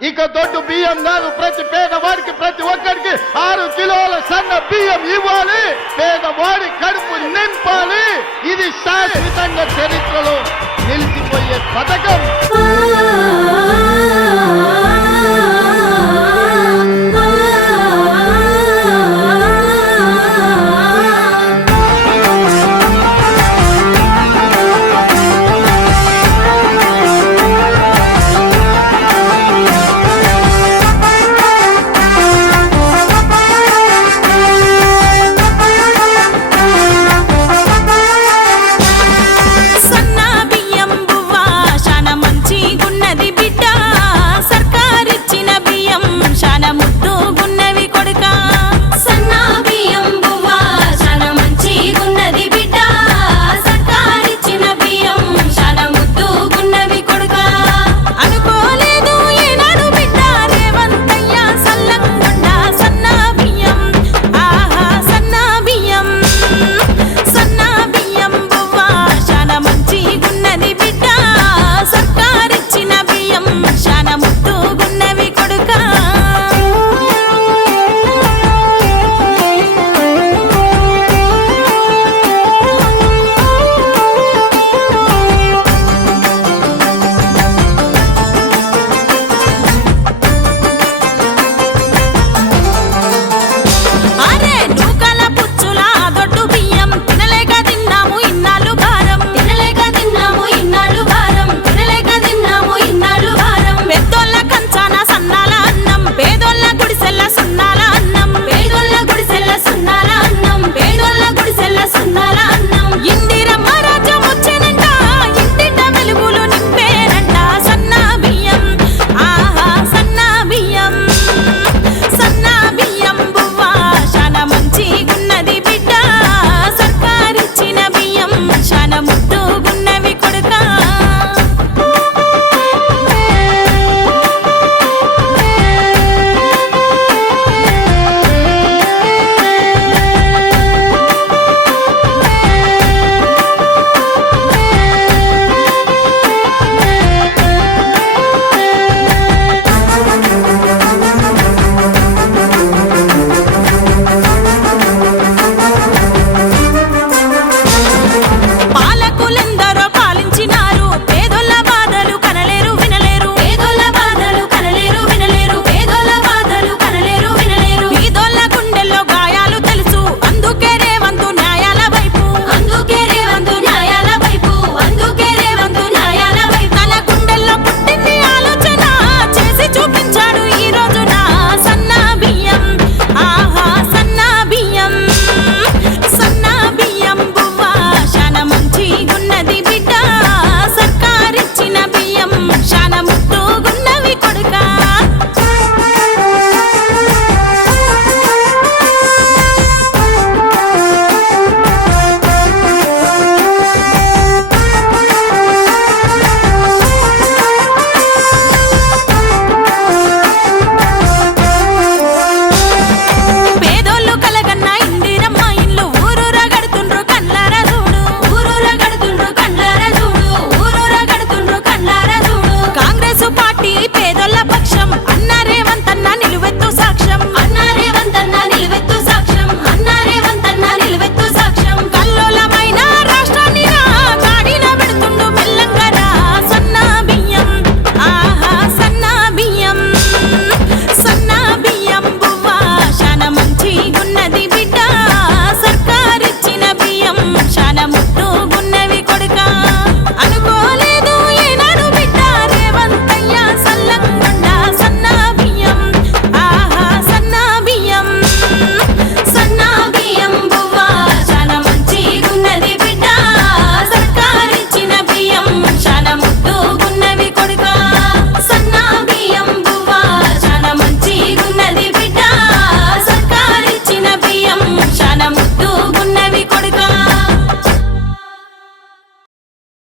ఇక దొడ్డు బియ్యం కాదు ప్రతి పేదవాడికి ప్రతి ఒక్కరికి ఆరు కిలోల సన్న బియ్యం